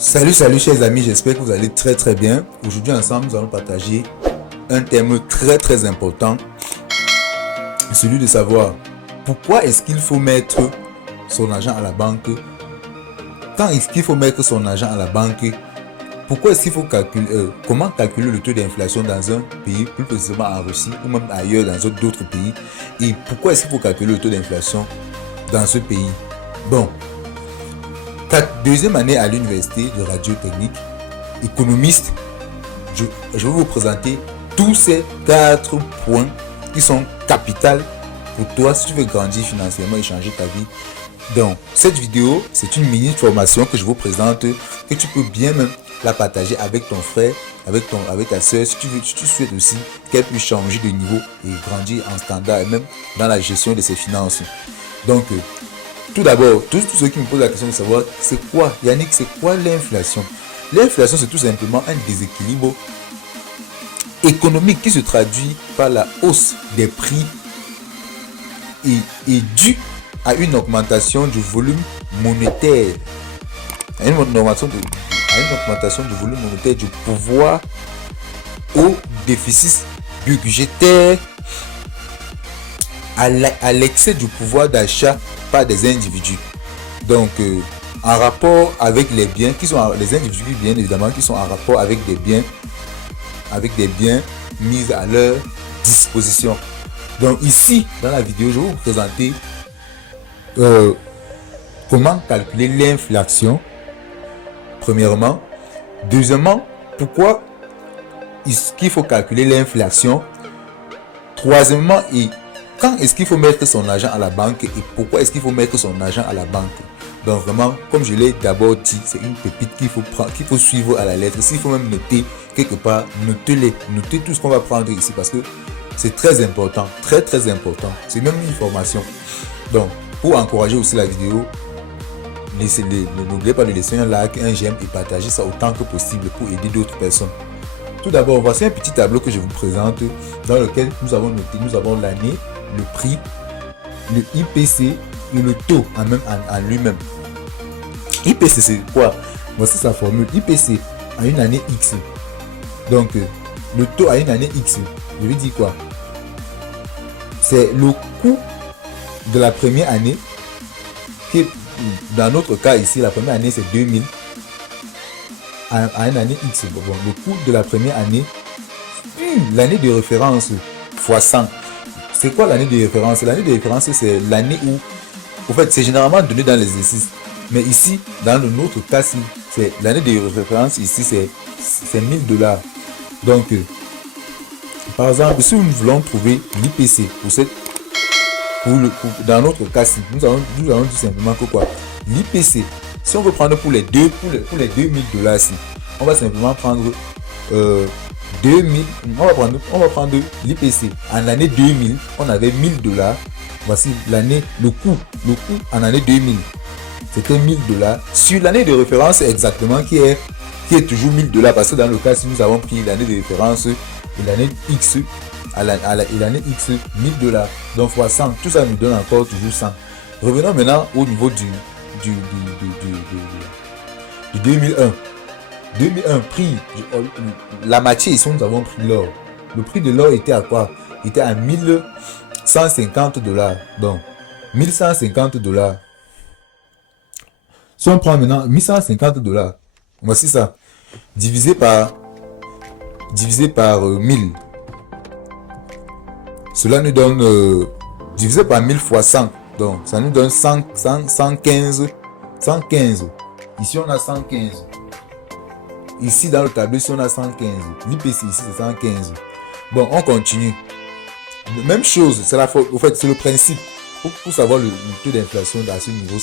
Salut chers amis, j'espère que vous allez très bien. Aujourd'hui ensemble, nous allons partager un thème très important, celui de savoir pourquoi est-ce qu'il faut mettre son argent à la banque, quand est-ce qu'il faut mettre son argent à la banque, pourquoi est-ce qu'il faut calculer, comment calculer le taux d'inflation dans un pays, plus précisément en Russie ou même ailleurs dans d'autres pays, et pourquoi est-ce qu'il faut calculer le taux d'inflation dans ce pays. Bon, ta deuxième année à l'université de radio technique, économiste, je vais vous présenter tous ces 4 points qui sont capitaux pour toi si tu veux grandir financièrement et changer ta vie. Donc, cette vidéo, c'est une mini formation que je vous présente, que tu peux bien même la partager avec ton frère, avec ta soeur, si tu souhaites aussi qu'elle puisse changer de niveau et grandir en standard, et même dans la gestion de ses finances. Donc, tout d'abord, tous ceux qui me posent la question de savoir c'est quoi, Yannick, c'est quoi l'inflation? L'inflation, c'est tout simplement un déséquilibre économique qui se traduit par la hausse des prix et dû à une augmentation du volume monétaire, à une augmentation du volume monétaire, du pouvoir au déficit budgétaire, à l'excès du pouvoir d'achat par des individus. Donc en rapport avec les biens qui sont les individus, bien évidemment, qui sont en rapport avec des biens mis à leur disposition. Donc ici dans la vidéo, je vais vous présenter comment calculer l'inflation, premièrement. Deuxièmement, pourquoi est-ce qu'il faut calculer l'inflation. Troisièmement, et quand est-ce qu'il faut mettre son argent à la banque et pourquoi est-ce qu'il faut mettre son argent à la banque. Donc vraiment, comme je l'ai d'abord dit, c'est une pépite qu'il faut suivre à la lettre. S'il faut même noter quelque part, notez tout ce qu'on va prendre ici parce que c'est très important, très important. C'est même une formation. Donc, pour encourager aussi la vidéo, n'oubliez pas de laisser un like, un j'aime et partager ça autant que possible pour aider d'autres personnes. Tout d'abord, voici un petit tableau que je vous présente dans lequel nous avons l'année, le prix, le IPC et le taux en lui-même. IPC, c'est quoi? Voici sa formule. IPC à une année X. Donc, le taux à une année X, je veux dire quoi? C'est le coût de la première année, qui dans notre cas ici, la première année c'est 2000 à une année X. Bon, le coût de la première année, l'année de référence fois 100. C'est quoi l'année de référence? L'année de référence, c'est l'année où, en fait, c'est généralement donné dans l'exercice. Mais ici, dans notre cas, c'est l'année de référence, ici, c'est $1000. Donc, par exemple, si nous voulons trouver l'IPC dans notre cas, nous allons tout simplement que quoi? L'IPC, si on veut prendre pour les $2000 ici, on va simplement prendre 2000, on va prendre l'IPC. En l'année 2000, on avait $1000. Voici le coût en année 2000. C'était $1000. Sur l'année de référence exactement qui est toujours $1000 parce que dans le cas si nous avons pris l'année de référence et l'année X l'année X, $1000. Donc fois 100, tout ça nous donne encore toujours 100. Revenons maintenant au niveau du 2001. 2001, prix, la matière ici, nous avons pris l'or. Le prix de l'or était à quoi? Il était à $1150. Donc, $1150. Si on prend maintenant $1150, voici ça, divisé par 1000. Cela nous donne, divisé par 1000 fois 100. Donc, ça nous donne 115. Ici, on a 115. Ici, dans le tableau, ici, on a 115. L'IPC, ici, c'est 115. Bon, on continue. Même chose, c'est au fait, c'est le principe. Pour savoir le taux d'inflation à ce niveau.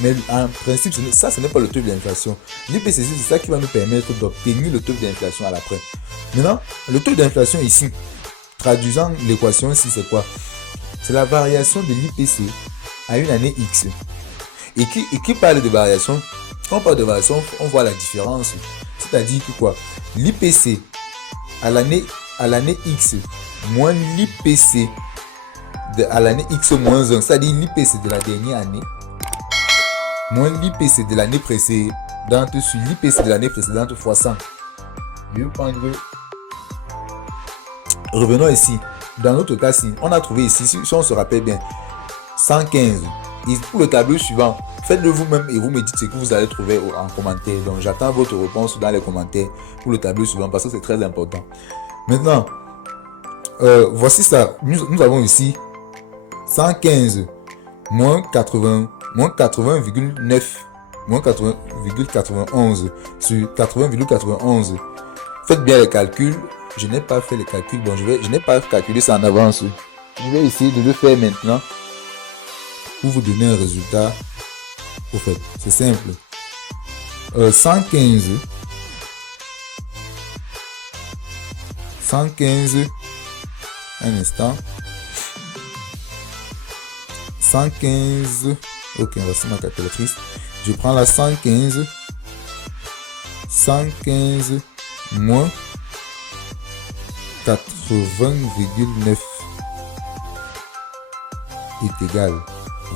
Mais en principe, ça, ce n'est pas le taux d'inflation. L'IPC, c'est ça qui va nous permettre d'obtenir le taux d'inflation à l'après. Maintenant, le taux d'inflation ici, traduisant l'équation ici, c'est quoi? C'est la variation de l'IPC à une année X. Et qui parle de variation? Quand on parle de variation, on voit la différence. C'est-à-dire que quoi? L'IPC à l'année X moins l'IPC à l'année X moins 1, c'est-à-dire l'IPC de la dernière année moins l'IPC de l'année précédente, précédente sur l'IPC de l'année précédente fois 100. Je vais prendre... Revenons ici. Dans notre cas-ci, on a trouvé ici, si on se rappelle bien, 115. Et pour le tableau suivant, faites-le vous-même et vous me dites ce que vous allez trouver en commentaire. Donc, j'attends votre réponse dans les commentaires pour le tableau suivant parce que c'est très important. Maintenant, voici ça. Nous avons ici 115 moins 80, moins 80,9, moins 80,91 sur 80,91. Faites bien les calculs. Je n'ai pas fait les calculs. Bon, je n'ai pas calculé ça en avance. Je vais essayer de le faire maintenant pour vous donner un résultat. Au fait, c'est simple. 115, un instant. 115, ok, voici ma calculatrice. Je prends la 115 moins 80,9 est égal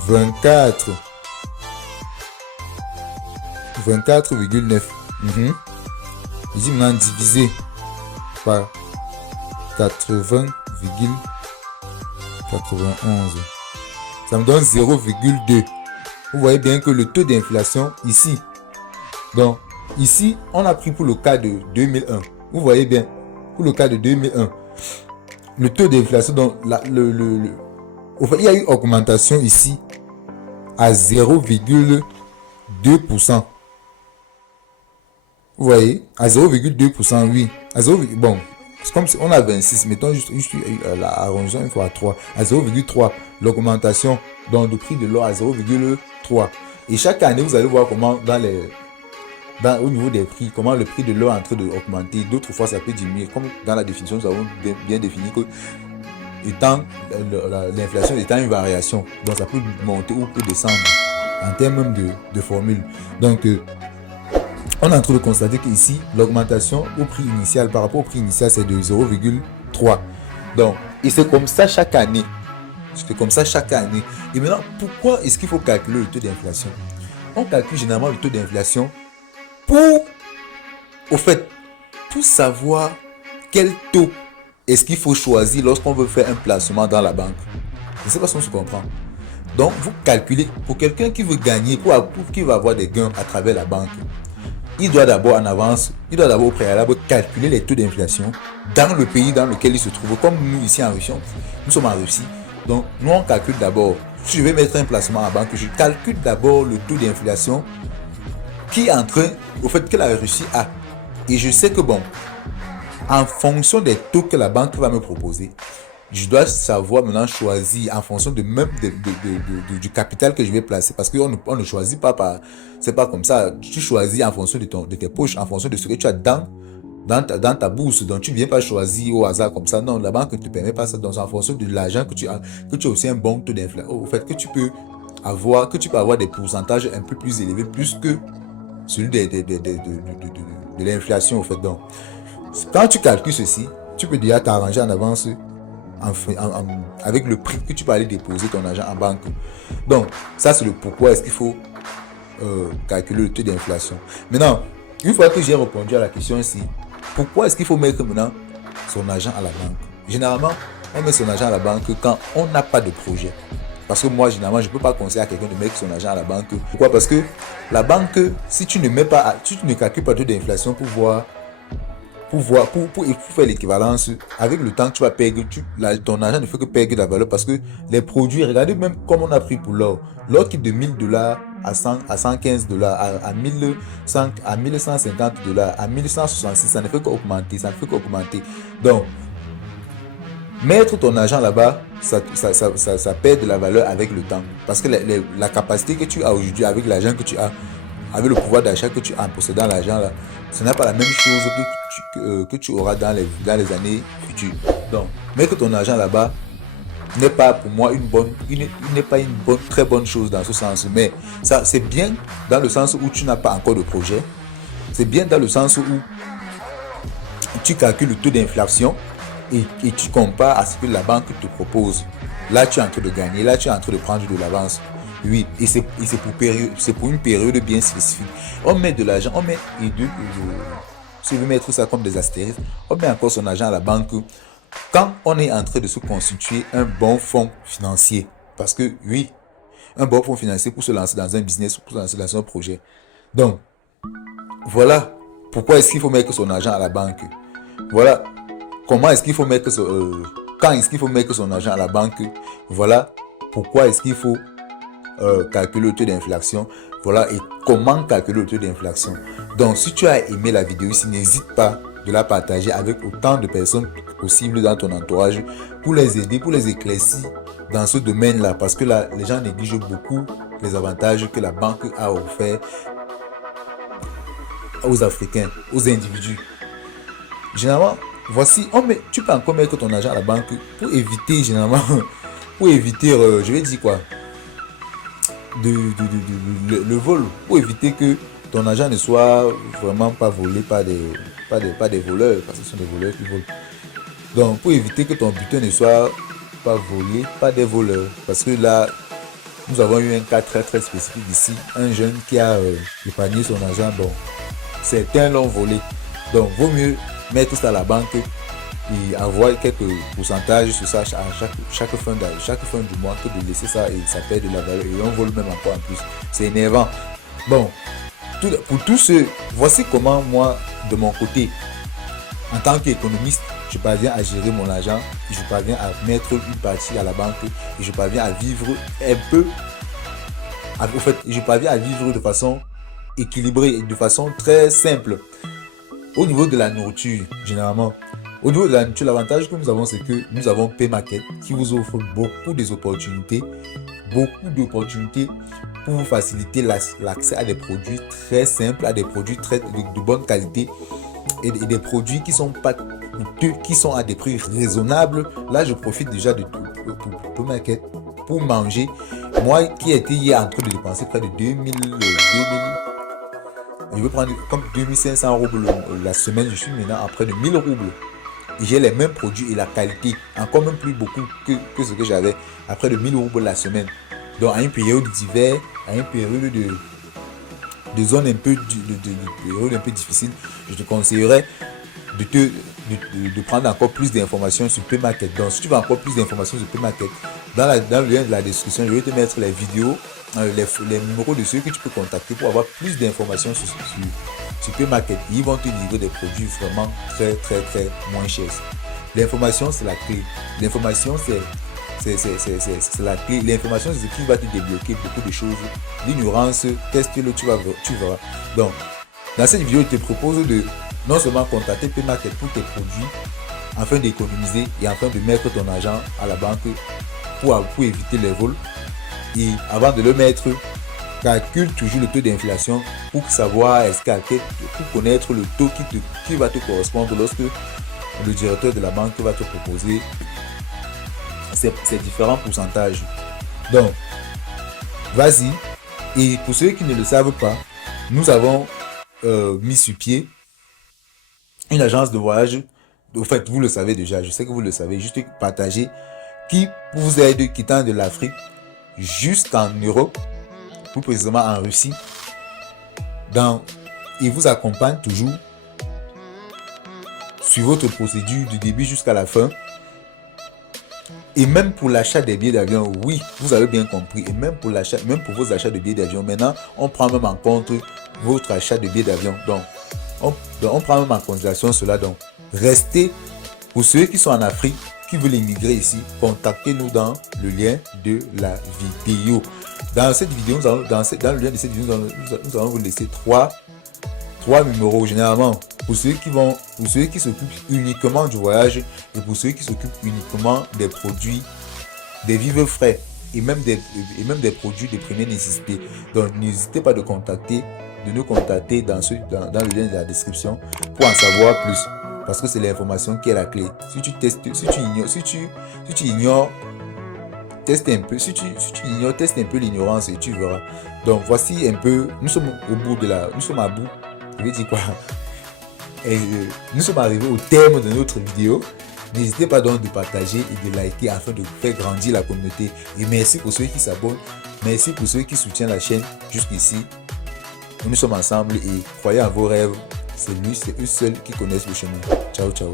24,9. Je dis maintenant divisé par 80,91. Ça me donne 0,2. Vous voyez bien que le taux d'inflation ici. Donc, ici, on a pris pour le cas de 2001. Vous voyez bien, pour le cas de 2001, le taux d'inflation, donc au fait, il y a eu augmentation ici à 0,2%. Vous voyez, à 0,2%, oui. À 0, bon, c'est comme si on a 26, mettons juste l'arrondissement une fois à 3, à 0,3, l'augmentation dans le prix de l'or à 0,3. Et chaque année, vous allez voir comment au niveau des prix, comment le prix de l'or est en train d'augmenter. D'autres fois, ça peut diminuer. Comme dans la définition, nous avons bien défini que l'inflation étant une variation, donc ça peut monter ou peut descendre en termes de formule. Donc, on est en train de constater qu'ici, l'augmentation au prix initial, par rapport au prix initial, c'est de 0,3. Donc, et c'est comme ça chaque année. C'est comme ça chaque année. Et maintenant, pourquoi est-ce qu'il faut calculer le taux d'inflation? On calcule généralement le taux d'inflation au fait, pour savoir quel taux est-ce qu'il faut choisir lorsqu'on veut faire un placement dans la banque. Je ne sais pas si on se comprend. Donc, vous calculez, pour quelqu'un qui veut gagner, qui va avoir des gains à travers la banque, il doit d'abord en avance, il doit d'abord au préalable calculer les taux d'inflation dans le pays dans lequel il se trouve. Comme nous ici en Russie, nous sommes en Russie. Donc, nous on calcule d'abord, si je vais mettre un placement en banque, je calcule d'abord le taux d'inflation qui est en train, au fait, que la Russie a. Et je sais que bon, en fonction des taux que la banque va me proposer, je dois savoir maintenant choisir en fonction de même du capital que je vais placer. Parce qu'on ne choisit pas par... C'est pas comme ça. Tu choisis en fonction de tes poches, en fonction de ce que tu as dans ta bourse. Donc tu ne viens pas choisir au hasard comme ça. Non, la banque ne te permet pas ça. Donc c'est en fonction de l'argent que tu as aussi un bon taux d'inflation. Au fait, que tu peux avoir des pourcentages un peu plus élevés, plus que celui de l'inflation. Au fait. Donc, quand tu calcules ceci, tu peux déjà t'arranger en avance avec le prix que tu peux aller déposer ton argent en banque. Donc, ça c'est le pourquoi est-ce qu'il faut calculer le taux d'inflation. Maintenant, une fois que j'ai répondu à la question ici, pourquoi est-ce qu'il faut mettre maintenant son argent à la banque? Généralement, on met son argent à la banque quand on n'a pas de projet. Parce que moi, généralement, je ne peux pas conseiller à quelqu'un de mettre son argent à la banque. Pourquoi? Parce que la banque, si tu ne calcules pas le taux d'inflation pour faire l'équivalence, avec le temps que tu vas perdre, ton argent ne fait que perdre de la valeur parce que les produits, regardez même comme on a pris pour l'or. L'or qui est de $1000 à 115 $, à 1150 $, à 1166, ça ne fait qu'augmenter, Donc, mettre ton argent là-bas, ça perd de la valeur avec le temps. Parce que la capacité que tu as aujourd'hui avec l'argent que tu as, avec le pouvoir d'achat que tu as en possédant l'argent là, ce n'est pas la même chose que tu auras dans les années futures. Donc, mettre ton argent là-bas n'est pas pour moi très bonne chose dans ce sens. Mais ça, c'est bien dans le sens où tu n'as pas encore de projet. C'est bien dans le sens où tu calcules le taux d'inflation et tu compares à ce que la banque te propose. Là, tu es en train de gagner. Là, tu es en train de prendre de l'avance. Oui, et c'est pour une période bien spécifique. On met de l'argent, si on veut mettre ça comme des astérisques, on met encore son argent à la banque quand on est en train de se constituer un bon fonds financier. Parce que oui, un bon fonds financier pour se lancer dans un business, pour se lancer dans un projet. Donc, voilà pourquoi est-ce qu'il faut mettre son argent à la banque. Voilà comment est-ce qu'il faut mettre quand est-ce qu'il faut mettre son argent à la banque. Voilà pourquoi est-ce qu'il faut calculer le taux d'inflation. Voilà et comment calculer le taux d'inflation. Donc, si tu as aimé la vidéo ici, n'hésite pas de la partager avec autant de personnes possible dans ton entourage pour les aider, pour les éclaircir dans ce domaine-là. Parce que là, les gens négligent beaucoup les avantages que la banque a offert aux Africains, aux individus. Généralement, voici, tu peux encore mettre ton argent à la banque pour éviter, généralement, pour éviter, je vais dire quoi, le vol, pour éviter que ton argent ne soit vraiment pas volé par des voleurs, parce que ce sont des voleurs qui volent. Donc, pour éviter que ton butin ne soit pas volé par des voleurs, parce que là, nous avons eu un cas très très spécifique ici, un jeune qui a épargné son argent, bon, certains l'ont volé. Donc, vaut mieux mettre ça à la banque et avoir quelques pourcentages sur ça chaque fin du mois que de laisser ça et ça perd de la valeur et on vole même encore en plus. C'est énervant. Bon, pour tous ceux, voici comment moi, de mon côté, en tant qu'économiste, je parviens à gérer mon argent, je parviens à mettre une partie à la banque et je parviens à vivre un peu. En fait, je parviens à vivre de façon équilibrée et de façon très simple. Au niveau de la nourriture, généralement, au niveau de la nourriture, l'avantage que nous avons, c'est que nous avons Paymarket qui vous offre beaucoup d'opportunités pour vous faciliter l'accès à des produits très simples, à des produits de bonne qualité et des produits qui sont pas coûteux, qui sont à des prix raisonnables. Là, je profite déjà de Paymarket pour manger. Moi qui étais hier en train de dépenser près de 2000, je vais prendre comme 2500 roubles la semaine, je suis maintenant à près de 1000 roubles. Et j'ai les mêmes produits et la qualité, encore même plus beaucoup que ce que j'avais, à près de 1000 roubles la semaine. Donc à une période d'hiver, à une période de zone un peu difficile, je te conseillerais de prendre encore plus d'informations sur Paymarket. Donc si tu veux encore plus d'informations sur Paymarket, dans le lien de la description, je vais te mettre les vidéos, les numéros de ceux que tu peux contacter pour avoir plus d'informations sur Paymarket. Ils vont te livrer des produits vraiment très très très moins chers. L'information c'est la clé. L'information c'est la clé. L'information c'est ce qui va te débloquer beaucoup de choses. L'ignorance, teste-le, tu verras. Donc dans cette vidéo, je te propose de non seulement contacter Paymarket pour tes produits afin d'économiser et afin de mettre ton argent à la banque pour éviter les vols. Et avant de le mettre, calcule toujours le taux d'inflation pour savoir pour connaître le taux qui va te correspondre lorsque le directeur de la banque va te proposer ces différents pourcentages. Donc, vas-y. Et pour ceux qui ne le savent pas, nous avons mis sur pied une agence de voyage. En fait, vous le savez déjà, je sais que vous le savez, juste partager, qui vous aide quittant de l'Afrique jusqu'en Europe, plus précisément en Russie. Il vous accompagne toujours sur votre procédure du début jusqu'à la fin. Et même pour l'achat des billets d'avion, oui, vous avez bien compris. Et même pour vos achats de billets d'avion, maintenant, on prend même en compte votre achat de billets d'avion. Donc, on prend même en considération cela. Donc, restez, pour ceux qui sont en Afrique, qui veulent immigrer ici, contactez-nous dans le lien de la vidéo. Dans cette vidéo, dans le lien de cette vidéo, nous allons vous laisser trois numéros généralement pour ceux qui s'occupent uniquement du voyage et pour ceux qui s'occupent uniquement des produits, des vivres frais et même des produits de première nécessité. Donc n'hésitez pas de nous contacter dans le lien de la description pour en savoir plus. Parce que c'est l'information qui est la clé. Si tu ignores, teste un peu. Si tu ignores, teste un peu l'ignorance et tu verras. Donc voici un peu, nous sommes à bout. Je vais dire quoi? Nous sommes arrivés au terme de notre vidéo. N'hésitez pas donc de partager et de liker afin de faire grandir la communauté. Et merci pour ceux qui s'abonnent. Merci pour ceux qui soutiennent la chaîne jusqu'ici. Nous sommes ensemble et croyez en vos rêves. C'est eux seuls qui connaissent le chemin. Ciao, ciao.